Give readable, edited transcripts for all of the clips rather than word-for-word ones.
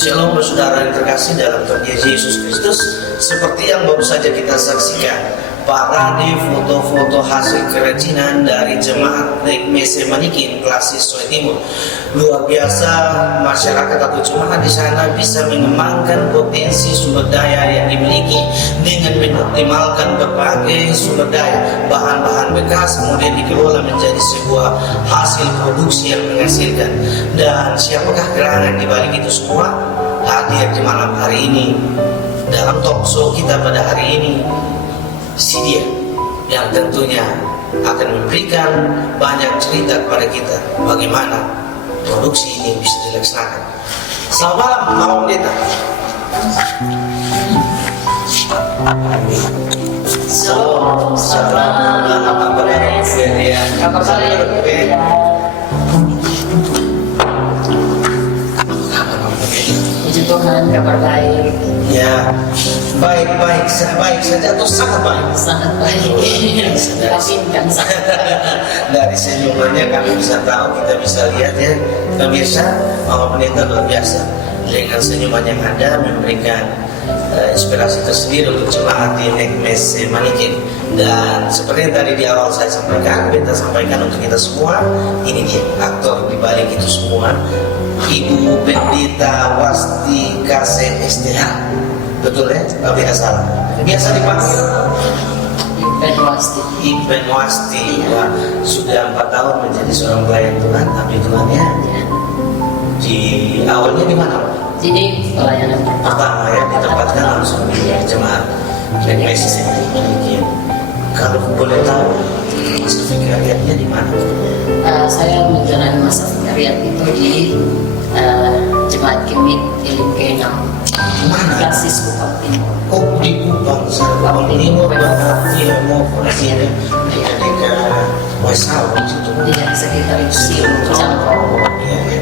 Shalom saudara yang terkasih dalam Tuhan Yesus Kristus. Seperti yang baru saja kita saksikan, parade foto-foto hasil kerajinan dari jemaat Nekmese Manikin Klasis Soe Timur. Luar biasa, masyarakat atau jemaat di sana bisa mengembangkan potensi sumber daya yang dimiliki dengan mengoptimalkan berbagai sumber daya, bahan-bahan bekas kemudian dikelola menjadi sebuah hasil produksi yang menghasilkan. Dan siapakah gerangan di balik itu semua? Hadir di malam hari ini dalam talkshow kita pada hari ini, si dia yang tentunya akan memberikan banyak cerita kepada kita bagaimana produksi ini bisa dilaksanakan. Selamat malam, Mama Pendeta. Shalom, shalom, apa kabar ya? Kabar baik. Puji Tuhan, kabar baik. Ya, baik saja atau sangat baik? Sangat baik. Yakinkan sangat baik. Dari senyumannya kami bisa tahu, kita bisa lihat ya, pemirsa, Mama Pendeta luar biasa dengan senyuman yang ada memberikan inspirasi tersendiri untuk jemaat di Nekmese Manikin. Dan seperti yang tadi di awal saya sampaikan, Beta sampaikan untuk kita semua, ini dia aktor di balik itu semua, Ibu Pendeta Wasti Kasem STH. Betul ya? Kalau tidak salah. Biasa dipanggil Iben Wasti. Ya, sudah 4 tahun menjadi seorang pelayan Tuhan. Tapi Tuhan ya, di awalnya di mana? Jadi pelayanan Pertama ya, ditempatkan langsung di jemaat Nekmese Manikin. Kalau boleh tahu masa vikariatnya di mana? Saya menjalani masa vikariat itu di Jemaat Kimit Ilim K6 Mana? Klasis Kupang Timur. Oh, di Kupang. Kupang Timur berarti ya mau koneksi di dekat Wesau di situ. Tidak sekitar itu campur. Iya.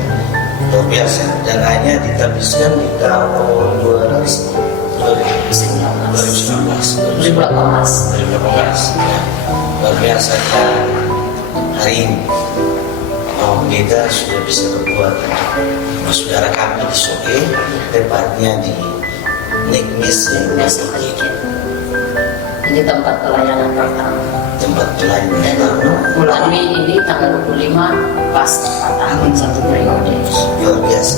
Luar biasa. Dan hanya ditabiskan di tahun 2018. Ya. Luar biasa. Dan hari ini kita sudah bisa berbuat untuk saudara kami di Soe, tepatnya di Nekmese Manikin. Ini tempat pelayanan pertama. Tempat pelayanan pertama. Bulan Mei ini tanggal 25 pas 4 tahun 1 periode. Luar biasa.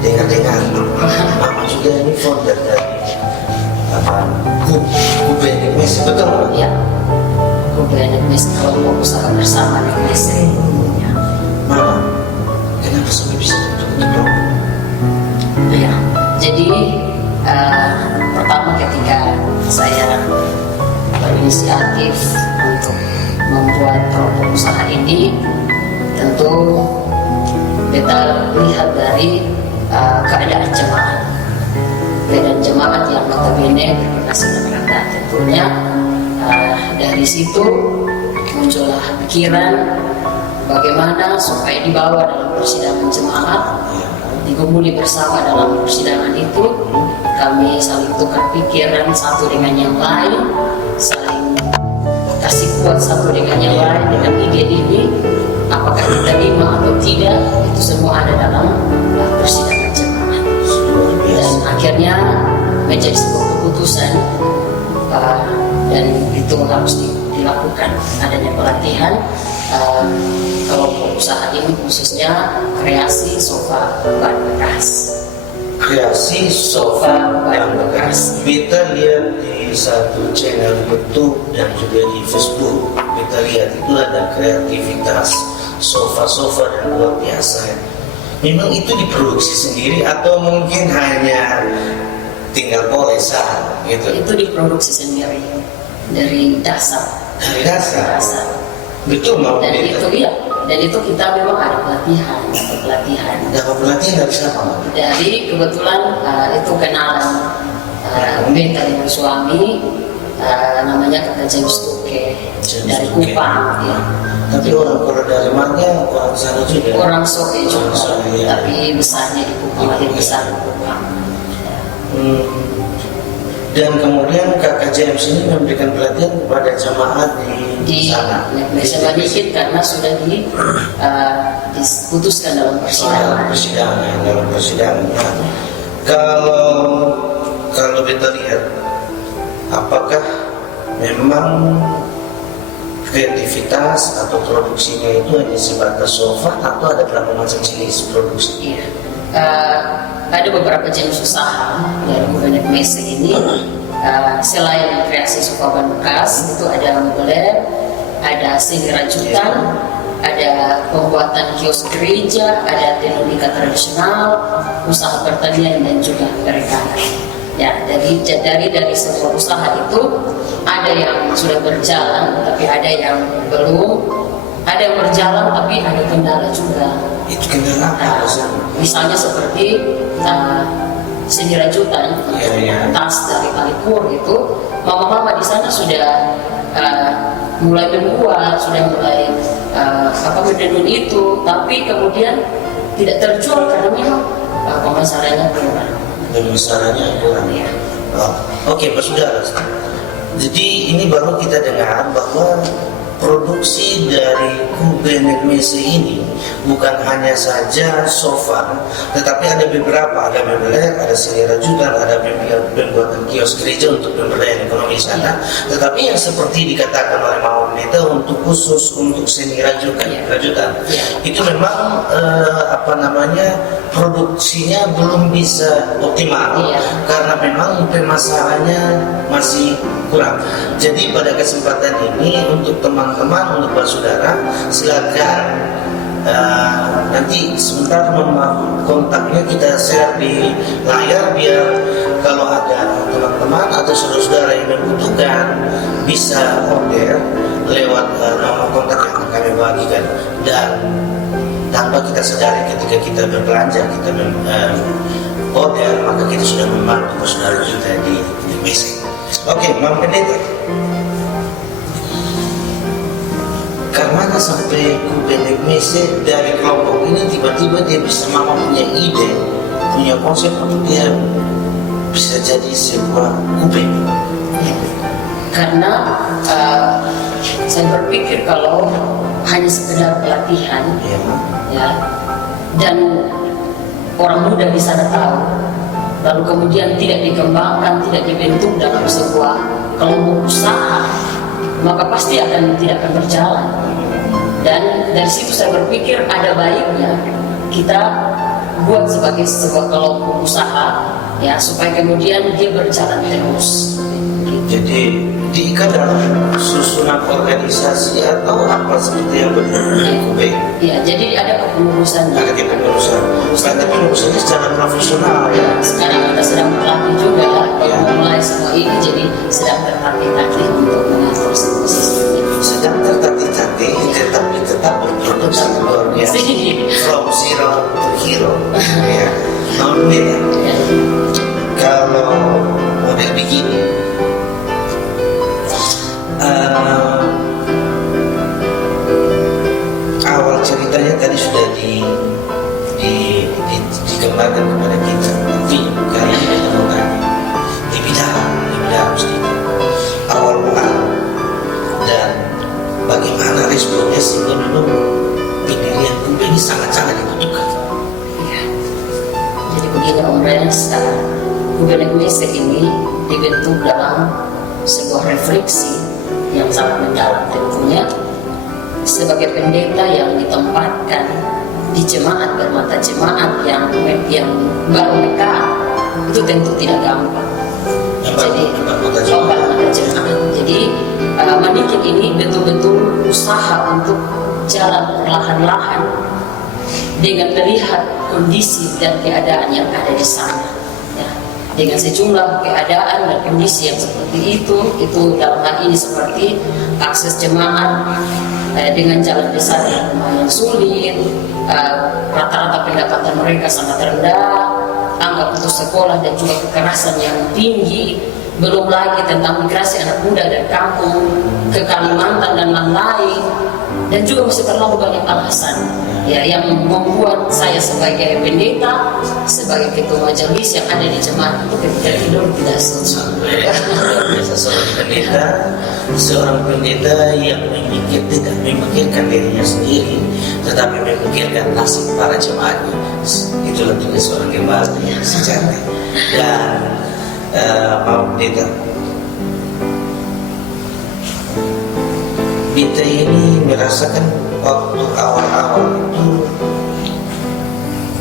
Dengar-dengar Mama juga ini founder dari Kube Nekmese, betul Pak? Ya, Kube Nekmese, kelompok usaha bersama Nekmese. Ya. Mama, kenapa sampai bisa untuk kelompok? Ya, jadi pertama ketika saya berinisiatif untuk membuat kelompok usaha ini, tentu kita lihat dari keadaan jemaat yang notabene berpenghasilan rendah. Tentunya dari situ muncullah pikiran bagaimana supaya dibawa dalam persidangan jemaat, digumuli bersama dalam persidangan itu. Kami saling tukar pikiran satu dengan yang lain, saling kasih kuat satu dengan yang lain dengan ide ini. Apakah diterima atau tidak, itu semua ada dalam persidangan jemaat. Dan akhirnya menjadi sebuah keputusan dan itu harus dilakukan adanya pelatihan kelompok usaha ini, khususnya kreasi sofa ban bekas. Kreasi sofa ban bekas. Kita lihat di satu channel YouTube dan juga di Facebook, kita lihat itu ada kreativitas sofa-sofa dan luar biasa. Memang itu diproduksi sendiri atau mungkin hanya tinggal polesan gitu? Itu diproduksi sendiri dari dasar. Dari dasar. Betul mau Dan kita. itu ya Dan itu kita memang ada pelatihan. Dapat pelatihan dari siapa? Dari kebetulan itu kenalan beta dengan suami, namanya Kakak James Tuke dari Kupang. Ya. Tapi orang dari mana? Orang sana juga. Orang Soke juga, Ya. tapi besarnya di Kupang, lahir besar di Kupang. Dan kemudian Kakak James ini memberikan pelatihan kepada jemaat di sana. Bisa balikin karena sudah diputuskan dalam persidangan. Dalam persidangan. Nah, kalau kita lihat, apakah memang kreativitas atau produksinya itu hanya sebatas sofa atau ada berapa macam jenis produksi? Iya. Ada beberapa jenis usaha dari Kubenek Mese ini. Selain kreasi sofa ban bekas, itu ada modeler, ada seni rajutan, ada pembuatan kios gereja, ada teknika tradisional, usaha pertanian dan juga perikanan. Ya, dari sebuah usaha itu ada yang sudah berjalan, tapi ada yang belum. Ada yang berjalan, tapi ada kendala juga. Itu kendala apa? Misalnya seperti seni rajutan, tas dari Kalikur itu, mama-mama di sana sudah mulai membuat, sudah mulai menenun itu, tapi kemudian tidak terjual karena memang pemasarannya kurang. Ya. Oke, Pak Saudara. Jadi ini baru kita dengar bahwa produksi dari Kubenek Mese ini bukan hanya saja sofa, tetapi ada beberapa, ada modeler, ada seni rajutan, ada pembuatan kios gereja untuk pemberdayaan ekonomi sana. Tetapi yang seperti dikatakan oleh Mama Pendeta untuk khusus untuk seni rajutan, itu memang produksinya belum bisa optimal karena memang pemasarannya masih kurang. Jadi pada kesempatan ini untuk teman-teman, untuk Pak Saudara, silakan nanti sebentar kontaknya kita share di layar biar kalau ada teman-teman atau saudara-saudara yang membutuhkan bisa order lewat nomor kontak yang akan kami bagikan. Dan tanpa kita sadari ketika kita berbelanja, kita order, maka kita sudah membantu saudara kita di Mese. Oke, Mam Pendeta, karena sampai Kubenek Mese dari kelompok ini tiba-tiba dia bisa Mama punya ide, punya konsep untuk dia bisa jadi sebuah kubek. Karena saya berpikir kalau hanya sekedar pelatihan, dan orang muda di sana tahu, lalu kemudian tidak dikembangkan, tidak dibentuk dalam sebuah kelompok usaha, maka pasti tidak akan berjalan. Dan dari situ saya berpikir ada baiknya kita buat sebagai sebuah kelompok usaha, ya, supaya kemudian dia berjalan terus. Jadi diikat dalam susunan organisasi atau apa seperti yang berbeda? Ya, jadi ada kepengurusan. Ada kepengurusan. Tapi pengurusannya secara profesional. Ya, sekarang kita sedang berlatih juga mulai semua ini, jadi sedang tertatih-tatih untuk mengatur sistem. Sedang tertatih-tatih, tetapi tetap berproduksi luar biasa. From zero to hero. Ya, kalau model begini. Awal ceritanya tadi sudah digambarkan kepada kita, tapi kali ini ditemukan di bidang sedikit awal mula dan bagaimana responnya sehingga memang pendirian Kube ini sangat-sangat dibutuhkan. Ya. Jadi begini Om Rens, Kubenek Mese ini dibentuk dalam sebuah refleksi yang sangat mendalam, tentunya sebagai pendeta yang ditempatkan di jemaat, bermata jemaat yang baru mereka itu tentu tidak gampang. Jadi bermata jemaat. Jadi Manikin ini betul-betul usaha untuk jalan perlahan-lahan dengan melihat kondisi dan keadaan yang ada di sana. Dengan sejumlah keadaan dan kondisi yang seperti itu dalam hal ini seperti akses jemaat dengan jalan desa yang lumayan sulit, rata-rata pendapatan mereka sangat rendah, angka putus sekolah dan juga kekerasan yang tinggi, belum lagi tentang migrasi anak muda dari kampung ke Kalimantan dan lain-lain, dan juga masih terlalu banyak alasan ya yang membuat saya sebagai pendeta, sebagai ketua majelis yang ada di jemaat itu ketika tidur tidak seorang pendeta yang tidak memikirkan dirinya sendiri, tetapi memikirkan nasib para jemaatnya. Itulah tugas seorang gembala yang sejati. Dan Pak Pendeta, kita ini merasakan waktu awal-awal itu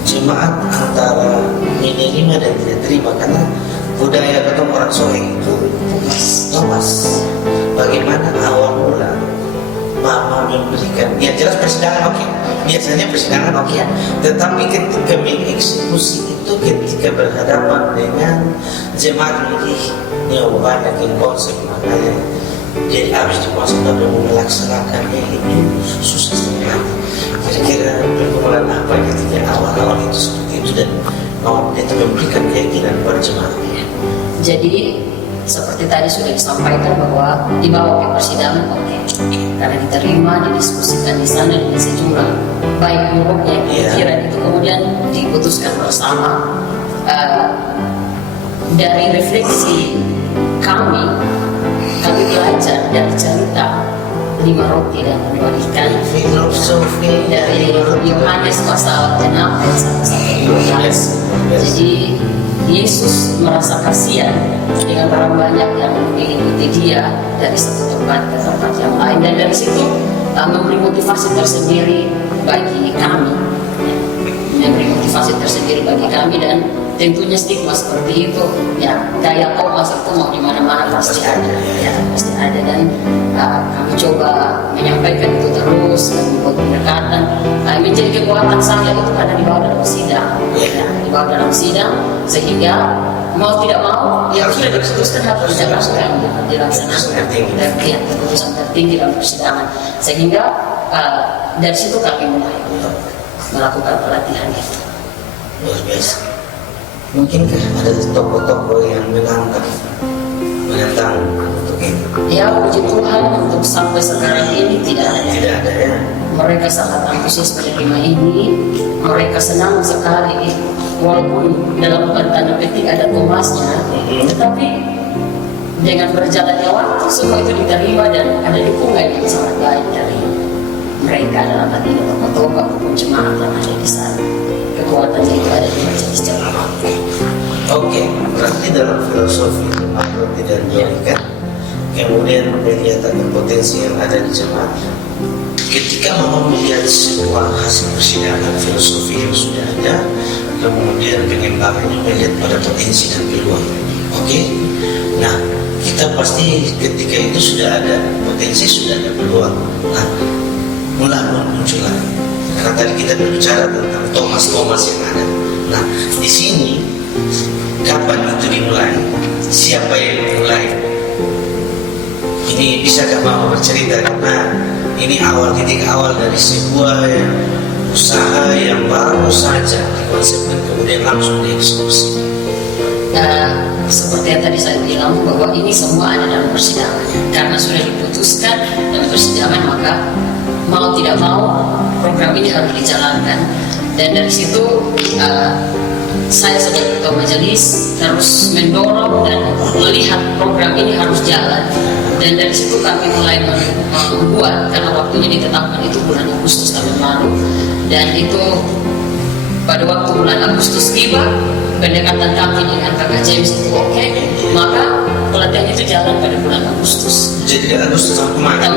jemaat antara menerima dan tidak terima, karena budaya ketemu orang Soe itu Thomas. Bagaimana awal mula Mama memberikan, ya jelas persidangan oke, biasanya persidangan oke, tetapi ketika mengeksekusi itu, ketika berhadapan dengan jemaat ini banyak yang konsep, makanya jadi habis dikuasa tapi melaksanakannya itu susah sekali. Kira-kira pergumulan apa ketika awal-awal itu seperti itu dan mau itu memberikan keyakinan pada jemaatnya? Jadi seperti tadi sudah disampaikan bahwa dibawa ke persidangan oke, karena diterima, didiskusikan di sana dengan sejumlah baik buruknya pikiran itu kemudian diputuskan bersama. Dari refleksi kami belajar dari cerita 5 roti dan 2 ikan Filosofi dari Yohanes pasal 6 ayat 1-12. Jadi Yesus merasa kasihan dengan orang banyak yang mengikuti dia dari satu tempat ke tempat yang lain, dan dari situ memberi motivasi tersendiri bagi kami, dan tentunya stigma seperti itu ya, gaya Thomas itu mau di mana-mana pasti ada ya, pasti ada, dan kami coba menyampaikan itu terus dan membuat pendekatan. Menjadi kekuatan saya itu karena dibawa dalam sidang ya, dibawa dalam sidang sehingga mau tidak mau yang sudah diputuskan harus dijalankan, dilaksanakan, dan ya, keputusan tertinggi dalam persidangan, sehingga dari situ kami mulai untuk melakukan pelatihan itu. Luar biasa. Mungkinkah ada tokoh-tokoh yang menantang untuk ini? Ya, puji Tuhan untuk sampai sekarang ini tidak ada. Tidak ada ya. Mereka sangat antusias menerima ini. Mereka senang sekali, walaupun dalam tanda petik ada Thomasnya, tetapi dengan berjalannya waktu semua itu diterima dan ada dukungan yang sangat baik dari mereka dalam hati tokoh-tokoh maupun jemaat yang ada di sana. Kekuatannya itu ada di majelis jemaat. Oke, berarti dalam filosofi makro tidak dijadikan, kemudian melihat ada potensi yang ada di jemaat. Ketika mau melihat sebuah hasil persidangan filosofi yang sudah ada, kemudian pengembangannya melihat pada potensi dan peluang. Oke, nah kita pasti ketika itu sudah ada potensi, sudah ada peluang. Nah, mulai muncul lagi. Karena tadi kita berbicara tentang Thomas yang ada. Nah, di sini kapan itu dimulai? Siapa yang memulai? Ini bisa gak mau bercerita, karena ini titik awal dari sebuah usaha yang baru saja dikonsepkan kemudian langsung dieksekusi. Seperti yang tadi saya bilang bahwa ini semua ada dalam persidangan. Karena sudah diputuskan dalam persidangan, maka mau tidak mau program ini harus dijalankan. Dan dari situ saya sebagai ketua majelis terus mendorong dan melihat program ini harus jalan. Dan dari situ kami mulai membuat, karena waktunya ditetapkan itu bulan Agustus tahun lalu, dan itu pada waktu bulan Agustus tiba, pendekatan kami dengan Kakak James itu oke, maka pelatihan itu jalan pada bulan Agustus. Jadi Agustus tahun kemarin.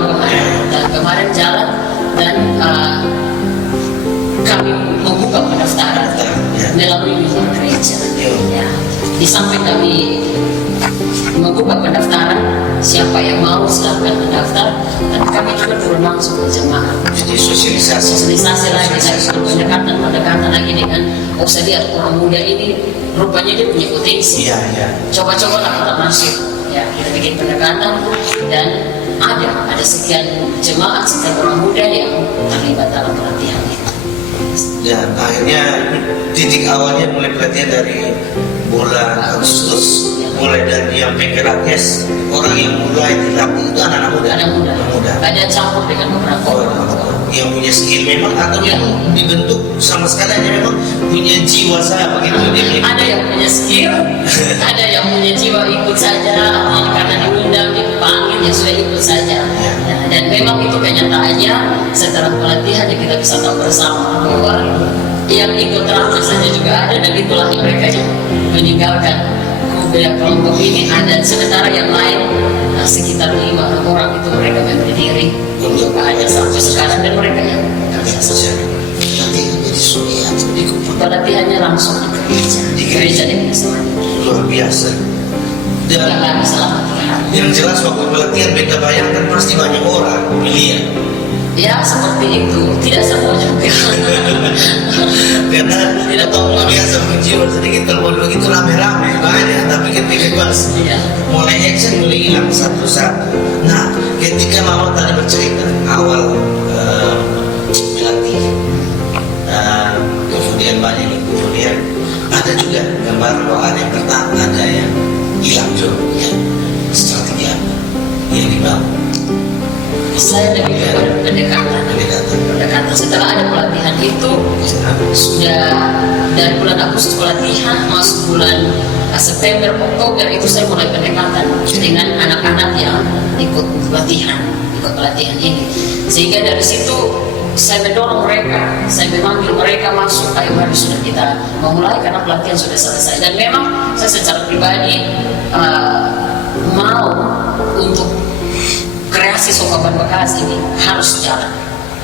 Dan kemarin jalan, dan kami membuka pendaftaran melalui lingkungan gereja. Ya. Di samping kami membuka pendaftaran, siapa yang mau silahkan mendaftar, dan kami juga turun langsung ke jemaat. Jadi sosialisasi lagi, pendekatan lagi dengan saya lihat orang muda ini rupanya dia punya potensi. Iya. Coba-coba lah kita masuk ya kita bikin pendekatan dan ada sekian jemaat, sekian orang muda yang terlibat dalam pelatihan itu. Dan akhirnya titik awalnya mulai pelatihan dari bulan Agustus, mulai dari yang penggeraknya orang yang mulai dilatih itu anak-anak muda. Anak muda. Ada campur dengan beberapa yang punya skill memang atau yang dibentuk sama sekali hanya memang punya jiwa saya begitu. Ada yang punya skill, ada yang punya jiwa ikut saja, karena diundang, dipanggil ya sudah ikut saja. Dan memang itu kenyataannya setelah pelatihan ya kita bisa tahu bersama bahwa yang ikut terakhir saja juga ada, dan itulah mereka yang meninggalkan kelompok ini. Ada sementara yang lain sekitar 5-6 orang itu mereka memberi diri untuk hanya sampai sekarang, dan mereka yang pelatihannya langsung di gereja luar biasa. Dan yang jelas waktu pelatihan beda bayangkan pasti banyak orang miliar. Ya seperti itu, tidak semua juga. Karena tidak tahu biasa menjiwa sedikit, kalau begitu rame-rame banyak, tapi ketika pas mulai action mulai hilang satu-satu. Nah, ketika Mama tadi bercerita awal melatih, kemudian banyak yang kemudian ada juga gambar bahwa ada yang pertama, ada yang hilang juga. Ya. Strategi apa yang dibangun? Saya lebih pendekatan. Setelah ada pelatihan itu sudah dari bulan Agustus pelatihan masuk bulan September, Oktober itu saya mulai pendekatan dengan anak-anak yang ikut pelatihan ini. Sehingga dari situ saya mendorong mereka, saya memanggil mereka masuk, ayo mari sudah kita memulai karena pelatihan sudah selesai. Dan memang saya secara pribadi mau untuk kreasi Sokaban Bekasi ini harus jalan,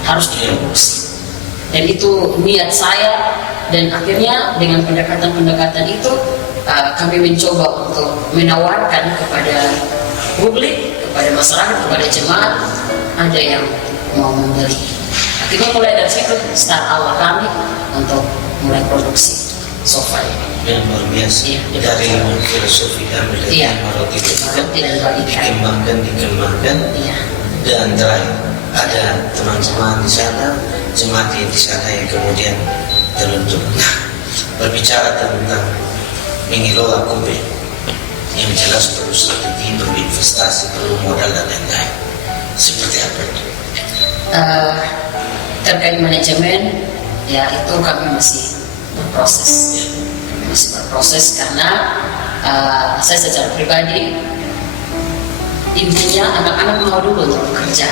harus diproduksi. Dan itu niat saya, dan akhirnya dengan pendekatan-pendekatan itu kami mencoba untuk menawarkan kepada publik, kepada masyarakat, kepada jemaat, ada yang mau membeli. Akhirnya mulai dari situ start awal kami untuk mulai produksi sofa ini. Yang luar biasa, dari filosofi kami dari roti dikembangkan, dan terakhir ada teman-teman di sana, jemaat di sana yang kemudian terbentuk. Nah, berbicara tentang mengelola Kube, yang jelas perlu strategi, perlu investasi, perlu modal dan lain-lain. Seperti apa itu? Terkait manajemen, ya itu kami masih berproses karena saya secara pribadi intinya anak-anak mau dulu untuk bekerja.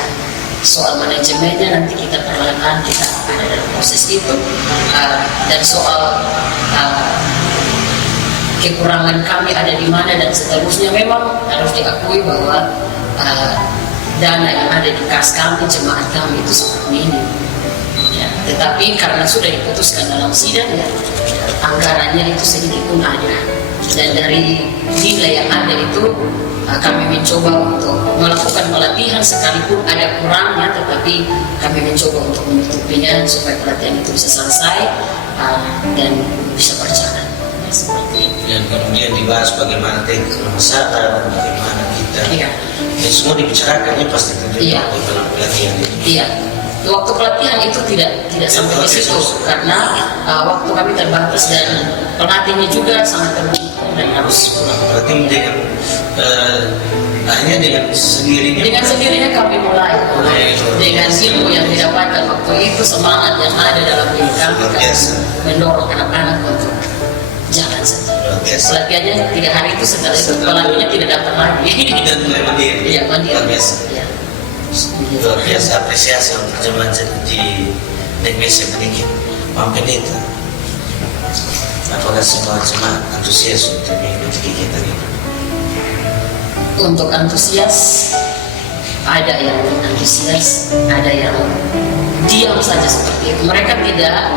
Soal manajemennya nanti kita perlahan kita ada dalam proses itu, dan soal kekurangan kami ada di mana dan seterusnya, memang harus diakui bahwa dana yang ada di kas kami, jemaat kami itu sangat minim. Ya, tetapi karena sudah diputuskan dalam sidang, ya, anggarannya itu sedikit pun ada, dan dari nilai yang ada itu kami mencoba untuk melakukan pelatihan sekalipun ada kurangnya, tetapi kami mencoba untuk menutupinya supaya pelatihan itu bisa selesai dan bisa berjalan. Ya, seperti itu. Dan kemudian dibahas bagaimana teknik pemasaran, bagaimana kita, ya semua dibicarakannya pasti tentunya dalam pelatihan itu. Iya. Waktu pelatihan itu tidak sampai di situ karena waktu kami terbatas dan pelatihnya juga sangat terbuka dan harus berarti dengan sendirinya kami mulai dengan ilmu yang didapatkan waktu itu, semangat yang ada dalam diri kami mendorong anak-anak untuk jalan saja. Pelatihannya 3 hari itu, setelah itu pelatihnya tidak datang lagi dan mulai mandiri. Iya, mandiri. Luar biasa apresiasi untuk jemaat di Negeri Sedikit Mampir itu. Apakah semua jemaat antusias untuk mengikuti kegiatan ini? Untuk antusias, ada yang antusias, ada yang diam saja seperti itu. Mereka tidak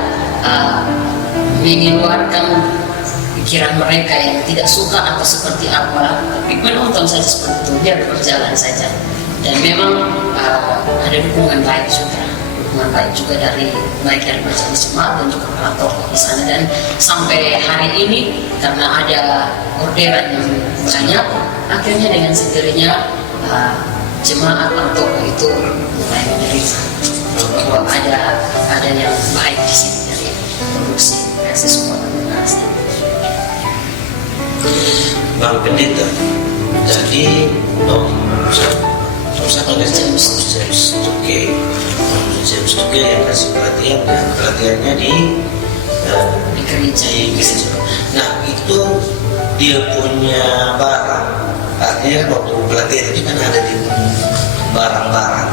mengeluarkan pikiran mereka yang tidak suka atau seperti apa, tapi menonton saja seperti itu, biar berjalan saja. Dan memang ada dukungan baik juga, pertemuan baik juga baik dari majelis jemaat dan juga para tokoh di sana. Dan sampai hari ini karena ada orderan yang banyak, akhirnya dengan sendirinya jemaat para tokoh itu mulai menerima bahwa ada yang baik di sini dari produksi kreasi support generasi. Bang Pendeta, jadi James Tuge yang kasih pelatihan, dan pelatihannya di gereja. Nah itu dia punya barang, artinya waktu pelatihan itu kan ada di barang-barang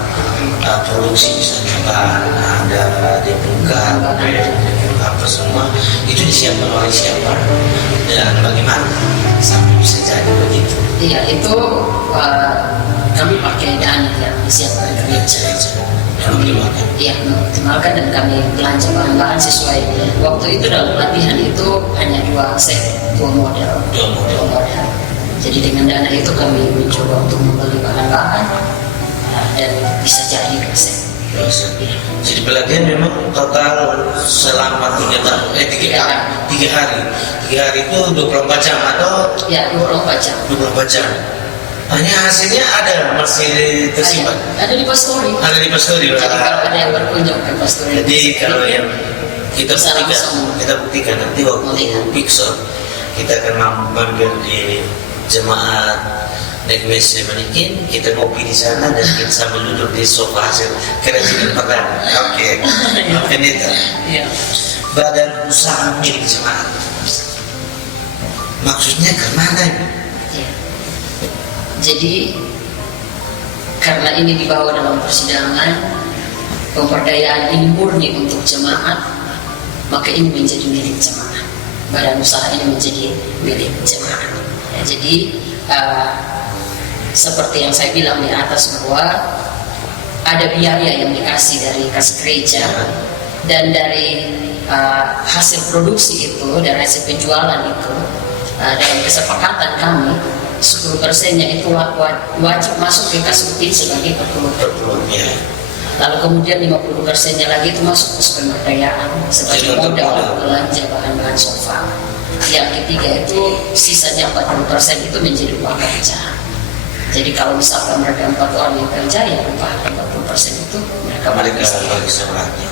produksi, misalnya ada di buka apa semua itu disiapkan oleh siapa dan bagaimana sampai bisa jadi begitu? Iya, itu kami pakai dana yang disiapkan gereja. Iya, mengoptimalkan dan kami belanja bahan-bahan sesuai waktu itu. Dalam pelatihan itu hanya dua model. Jadi dengan dana itu kami mencoba untuk membeli bahan-bahan dan bisa jadi set. Jadi pelatihan memang total selama 3 hari. 3 hari itu 24 jam atau? Ya, 24 jam. 24 jam. Hanya hasilnya masih tersimpan. Ada di Pastori. Ada di Pastori. Jadi kalau ada yang berkunjung ke Pastori. Jadi kalau yang kita buktikan nanti waktu Pixel kita akan mampir di jemaat Nekmese Manikin, kita ngopi di sana dan kita sambil duduk di sofa hasil kerajinan perdana. Oke. Pendeta. Iya. Badan usaha milik jemaat. Maksudnya kemana ini? Ya. Jadi karena ini dibawa dalam persidangan, pemberdayaan ini murni untuk jemaat, maka ini menjadi milik jemaat. Badan usaha ini menjadi milik jemaat. Ya, jadi seperti yang saya bilang di atas bahwa ada biaya yang dikasih dari kas gereja, dan dari hasil produksi itu, dari hasil penjualan itu, dalam kesepakatan kami 10%-nya itu wajib masuk ke kas rutin sebagai perpuluhan. Lalu kemudian 50%-nya lagi itu masuk ke pemberdayaan sebagai modal belanja bahan-bahan sofa. Yang ketiga itu sisanya 40% itu menjadi uang kerja. Jadi kalau misalkan mereka 4 orang yang kerja, ya upah 40% itu mereka bagi semuanya.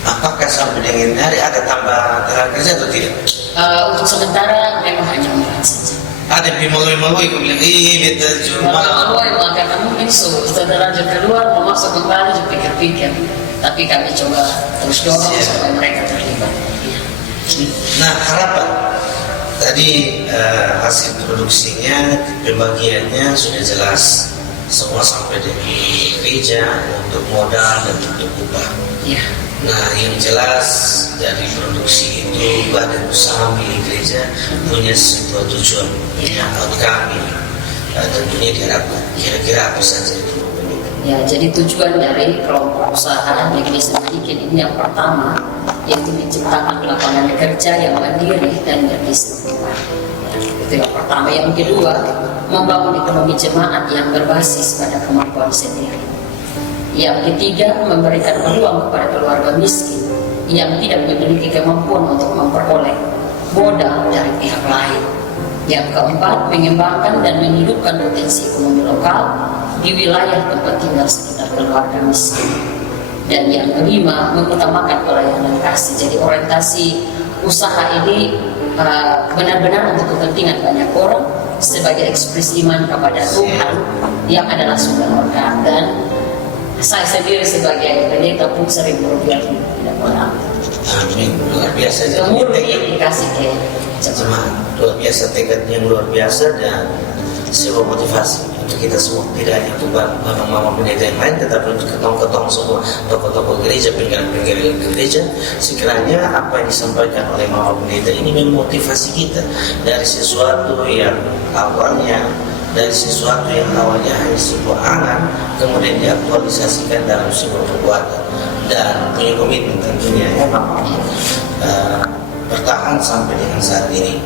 Apakah sampai dengan hari ada tambah tenaga kerja atau tidak? Untuk sementara memang hanya 4 saja. Ada pimoloi-moloi, aku bilang, beta cuma Malu-malu, karena mungkin setelah lanjut keluar, mau masuk kembali, juga pikir-pikir. Tapi kami coba terus dorong supaya mereka terlibat. Nah, harapan tadi hasil produksinya, pembagiannya sudah jelas, semua sampai di gereja untuk modal dan untuk upah. Ya. Nah, yang jelas dari produksi itu badan usaha milik gereja punya sebuah tujuan, punya outcome, tentunya diharapkan. Kira-kira apa saja itu? Ya, jadi tujuan dari kelompok usaha Nekmese Manikin ini yang pertama yaitu menciptakan lapangan kerja yang mandiri dan berkesinambungan. Itu yang pertama. Yang kedua, membangun ekonomi jemaat yang berbasis pada kemampuan sendiri. Yang ketiga, memberikan peluang kepada keluarga miskin yang tidak memiliki kemampuan untuk memperoleh modal dari pihak lain. Yang keempat, mengembangkan dan menghidupkan potensi ekonomi lokal di wilayah tempat tinggal sekitar keluarga miskin. Dan yang kelima, mengutamakan pelayanan kasih. Jadi orientasi usaha ini benar-benar untuk kepentingan banyak orang sebagai ekspresi iman kepada Tuhan yang adalah sumber berkat. Dan saya sendiri sebagai pendeta pun sering berbuat tidak kurang. Amin, luar biasa. Kemudian dikasih ke jemaat, luar biasa, tekadnya luar biasa dan sebuah motivasi untuk kita semua, tidak hanya untuk mama pendeta yang lain, tetapi untuk ketong-ketong semua tokoh-tokoh gereja, penggerak-penggerak gereja. Sekiranya apa yang disampaikan oleh mama pendeta ini memotivasi kita dari sesuatu yang awalnya hanya sebuah angan, kemudian diaktualisasikan dalam sebuah perbuatan dan punya komitmen tentunya ya, bertahan sampai dengan saat ini.